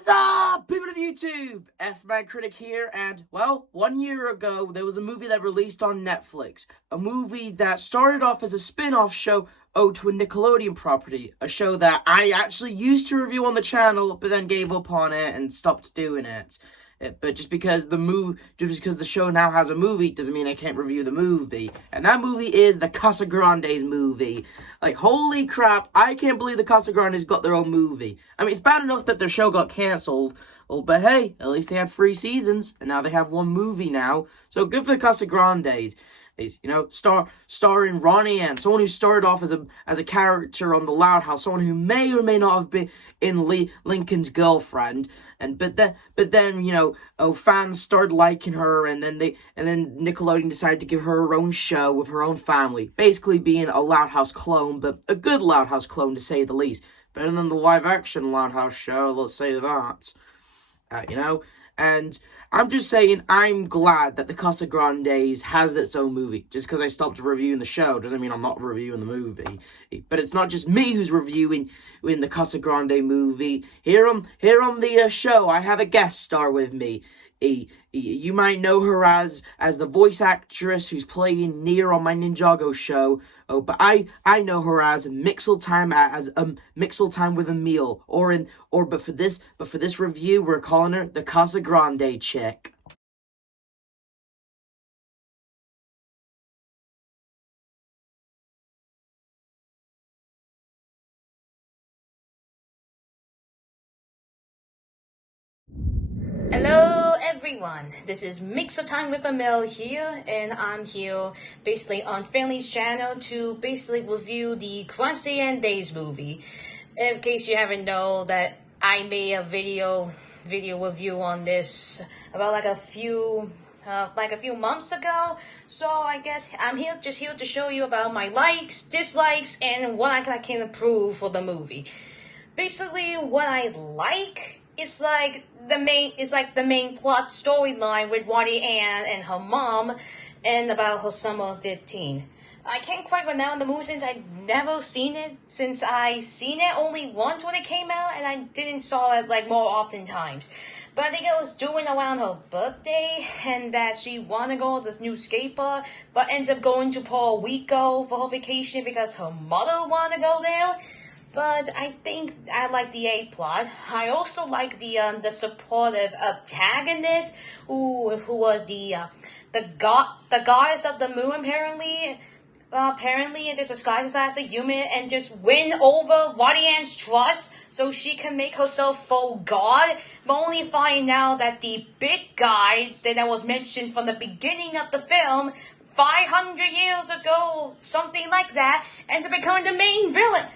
What's up, people of YouTube? F-Man Critic here, and, well, 1 year ago, there was a movie that released on Netflix. A movie that started off as a spin-off show owed to a Nickelodeon property. A show that I actually used to review on the channel, but then gave up on it and stopped doing it. But just because the show now has a movie doesn't mean I can't review the movie. And that movie is the Casagrandes movie. Like, holy crap, I can't believe the Casagrandes got their own movie. I mean, it's bad enough that their show got cancelled, but hey, at least they had 3 seasons, and now they have 1 movie now. So good for the Casagrandes. Starring Ronnie Ann, someone who started off as a character on The Loud House, someone who may or may not have been in Lincoln's girlfriend, but then fans started liking her, and then Nickelodeon decided to give her own show with her own family, basically being a Loud House clone, but a good Loud House clone to say the least, better than the live action Loud House show. Let's say that, And I'm just saying, I'm glad that the Casagrandes has its own movie. Just because I stopped reviewing the show doesn't mean I'm not reviewing the movie. But it's not just me who's reviewing the Casagrande movie. Here on the show, I have a guest star with me. You might know her as the voice actress who's playing Nier on my Ninjago show. Oh, but I know her as Mixeltime Mixeltime with Emil. But for this review, we're calling her the Casagrande chick. Hello everyone, this is Mixer Time with Emil here, and I'm here basically on Finley's channel to basically review the Casagrandes movie. In case you haven't known that I made a video review on this about like a few months ago, so I guess I'm here to show you about my likes, dislikes, and what I can improve for the movie. Basically, what I like is like the main plot storyline with Ronnie Ann and her mom, and about her summer 15. I can't quite remember the movie since I've never seen it. Since I seen it only once when it came out, and I didn't saw it like more often times. But I think it was doing around her birthday, and that she wanted to go to this new skate park, but ends up going to Puerto Rico for her vacation because her mother wanted to go there. But I think I like the A plot. I also like the supportive antagonist who was the goddess of the moon apparently just disguises as a human and just win over Ronnie Ann's trust so she can make herself full god, but only find out that the big guy that was mentioned from the beginning of the film 500 years ago, something like that, ends up becoming the main villain.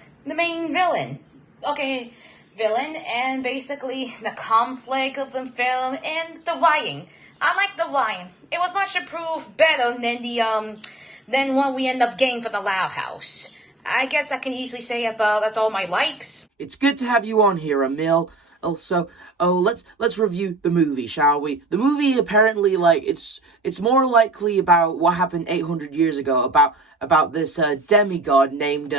And basically the conflict of the film and the writing. I like the writing. It was much improved better than what we end up getting for the Loud House. I guess I can easily say about that's all my likes. It's good to have you on here, Emil. Also, let's review the movie, shall we? The movie apparently, it's more likely about what happened 800 years ago, about this demigod named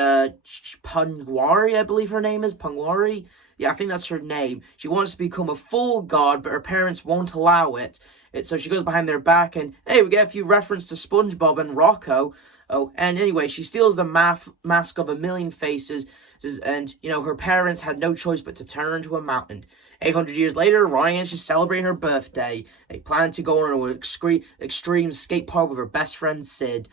Pungwari, I believe her name is, Pungwari? Yeah, I think that's her name. She wants to become a full god, but her parents won't allow it. So she goes behind their back, and hey, we get a few reference to SpongeBob and Rocco. Oh, and anyway, she steals the mask of a million faces, and, her parents had no choice but to turn her into a mountain. 800 years later, Ronnie Ann's just celebrating her birthday. They plan to go on an extreme skate park with her best friend Sid.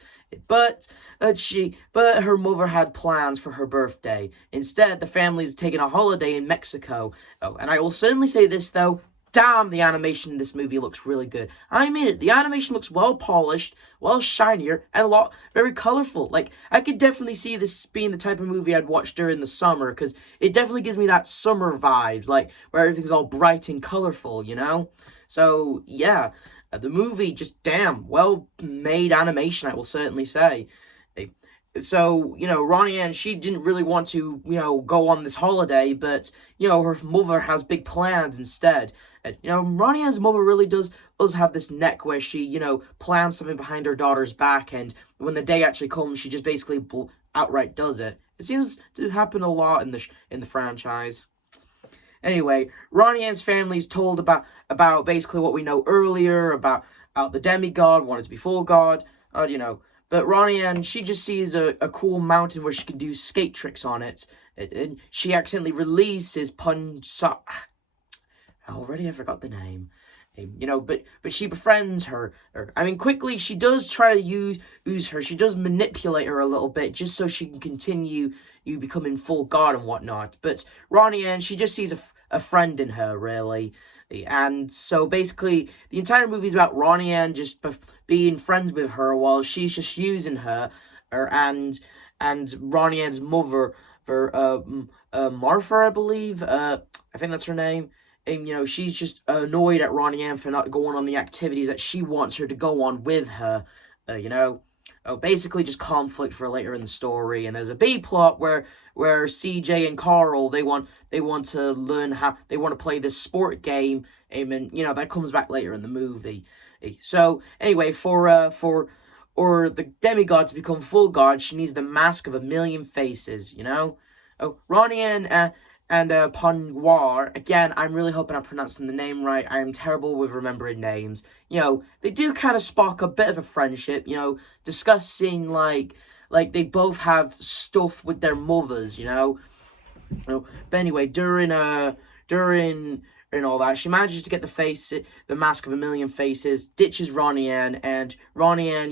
But her mother had plans for her birthday. Instead, the family's taking a holiday in Mexico. Oh, and I will certainly say this, though. Damn, the animation in this movie looks really good. I mean it. The animation looks well polished, well shinier, and very colorful. Like, I could definitely see this being the type of movie I'd watch during the summer, because it definitely gives me that summer vibes, like, where everything's all bright and colorful, So, yeah, the movie, just damn, well-made animation, I will certainly say. So, Ronnie Ann, she didn't really want to, go on this holiday, but, her mother has big plans instead. Ronnie Ann's mother really does have this neck where she, plans something behind her daughter's back, and when the day actually comes, she just basically outright does it. It seems to happen a lot in the franchise. Anyway, Ronnie Anne's family's told about basically what we know earlier about the demigod wanted to be full god, But Ronnie Anne, she just sees a cool mountain where she can do skate tricks on it, and she accidentally releases already I forgot the name. But she befriends her. Quickly she does try to use her. She does manipulate her a little bit just so she can continue becoming full god and whatnot. But Ronnie Anne, she just sees a friend in her, really. And so basically, the entire movie is about Ronnie Anne just being friends with her while she's just using her, and Ronnie Anne's mother, Martha, I believe. I think that's her name. And, she's just annoyed at Ronnie Anne for not going on the activities that she wants her to go on with her, basically just conflict for later in the story. And there's a B plot where CJ and Carl, they want to learn how, they want to play this sport game, and, that comes back later in the movie. So, anyway, for the demigod to become full god, she needs the mask of 1,000,000 faces, Ronnie Anne, and Ponwar, again, I'm really hoping I'm pronouncing the name right. I am terrible with remembering names. They do kind of spark a bit of a friendship, discussing, like they both have stuff with their mothers, But anyway, during and all that, she manages to get the mask of 1,000,000 faces, ditches Ronnie Anne, and Ronnie Anne,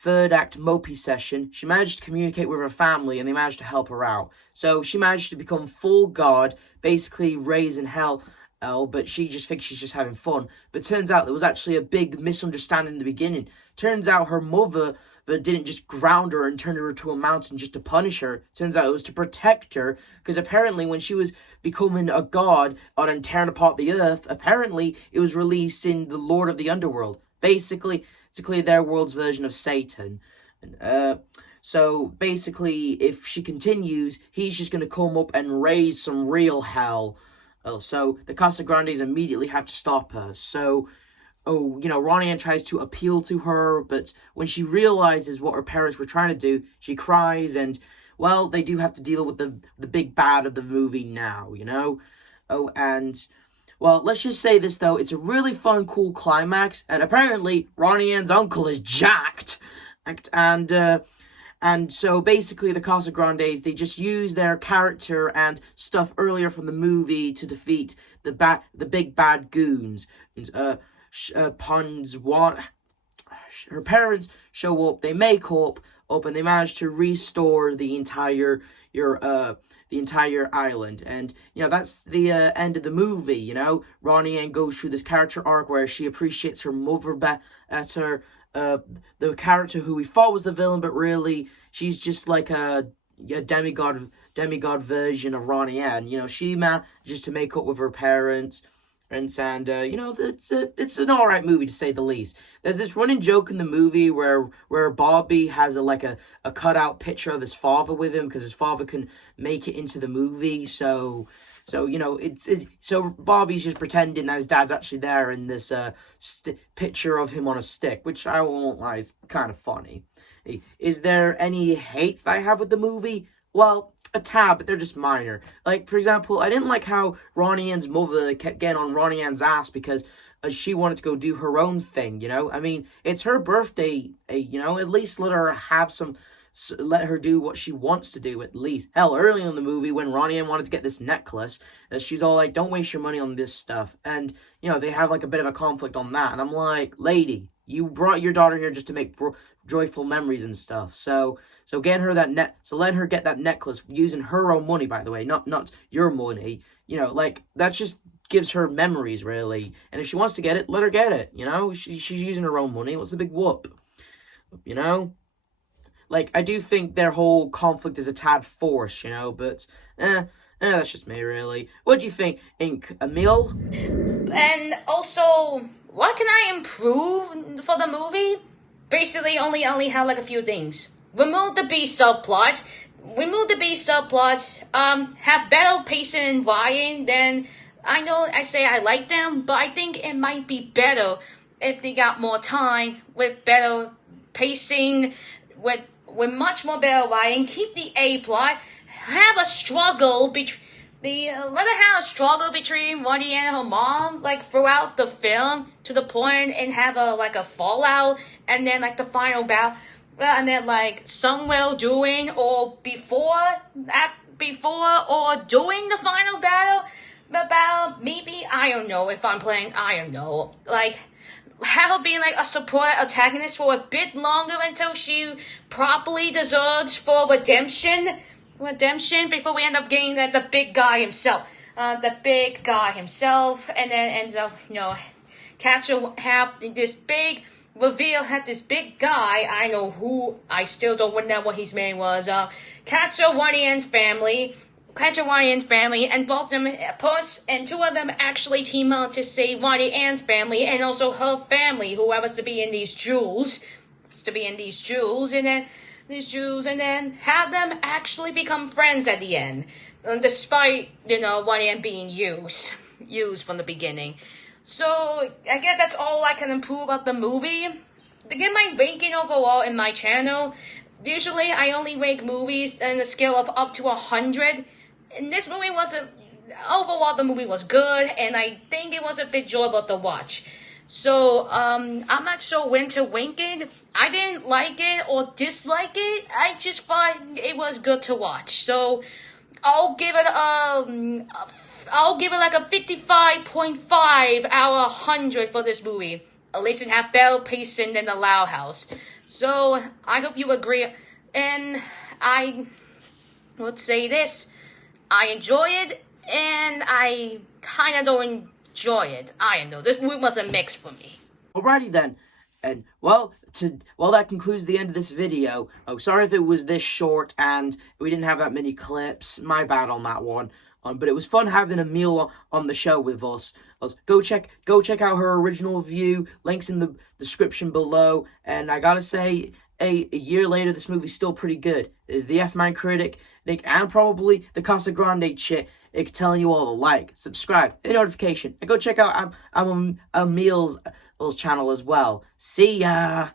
third act mopey session, she managed to communicate with her family, and they managed to help her out. So she managed to become full god, basically raised in hell, but she just thinks she's just having fun. But turns out there was actually a big misunderstanding in the beginning. Turns out her mother didn't just ground her and turn her to a mountain just to punish her. Turns out it was to protect her, because apparently when she was becoming a god and tearing apart the earth, apparently it was releasing the Lord of the Underworld. Basically their world's version of Satan. So basically, if she continues, he's just going to come up and raise some real hell. So the Casagrandes immediately have to stop her. So, Ronnie Anne tries to appeal to her, but when she realizes what her parents were trying to do, she cries, and, well, they do have to deal with the big bad of the movie now, Well, let's just say this, though. It's a really fun, cool climax, and apparently Ronnie Anne's uncle is jacked. And so basically the Casagrandes, they just use their character and stuff earlier from the movie to defeat the big bad goons. Her parents show up, they make up, and they manage to restore the entire island. And, that's the end of the movie, Ronnie Anne goes through this character arc where she appreciates her mother better, the character who we thought was the villain, but really, she's just like a demigod version of Ronnie Anne. She manages to make up with her parents. And it's an alright movie, to say the least. There's this running joke in the movie where Bobby has a cutout picture of his father with him, because his father can make it into the movie. So Bobby's just pretending that his dad's actually there in this picture of him on a stick, which I won't lie, is kind of funny. Is there any hate that I have with the movie? Well, a tad, but they're just minor. Like, for example, I didn't like how Ronnie Anne's mother kept getting on Ronnie Anne's ass because she wanted to go do her own thing, it's her birthday, at least let her do what she wants to do, at least. Hell, early in the movie, when Ronnie Anne wanted to get this necklace, she's all like, don't waste your money on this stuff. And, they have, a bit of a conflict on that. And I'm like, lady, you brought your daughter here just to make joyful memories and stuff. So get her let her get that necklace using her own money, by the way, not your money. That just gives her memories, really. And if she wants to get it, let her get it. She's using her own money. What's the big whoop? I do think their whole conflict is a tad forced, but that's just me, really. What do you think, Emil? And also, what can I improve for the movie? Basically, only have a few things. Remove the B subplot. Have better pacing and writing. Then I know I say I like them, but I think it might be better if they got more time with better pacing, with much more better writing. Keep the A plot. Have a struggle let her have a struggle between Marty and her mom, like throughout the film, to the point and have a fallout, and then like the final battle, and then like somewhere doing or before or during the final battle, maybe I don't know if I'm playing. I don't know, like have her be like a support antagonist for a bit longer until she properly deserves for redemption before we end up getting the big guy himself. And then ends up, Catcher have this big reveal, had this big guy, I still don't remember what his name was, Catcher Wardian's family, and both of them, and two of them actually team up to save Marty Ann's family, and also her family, who happens to be in these jewels, and then have them actually become friends at the end, despite, Marty Ann being used from the beginning. So, I guess that's all I can improve about the movie. To get my ranking overall in my channel, usually I only rank movies on a scale of up to 100. And this movie overall the movie was good, and I think it was a bit enjoyable to watch. So, I'm not sure when to rank it. I didn't like it or dislike it. I just thought it was good to watch. So, I'll give it like a 55.5 out of 100 for this movie. At least it had better pacing than The Loud House. So, I hope you agree. And I would say this. I enjoy it, and I kind of don't enjoy it. I don't know. This movie was a mix for me. Alrighty then. And, that concludes the end of this video. Oh, sorry if it was this short and we didn't have that many clips. My bad on that one. But it was fun having Emil on the show with us. Go check out her original review. Links in the description below. And I gotta say, a year later, this movie's still pretty good. Is the F-Man Critic, and probably the Casagrande chick, telling you all to like, subscribe, hit the notification, and go check out Emil's channel as well. See ya!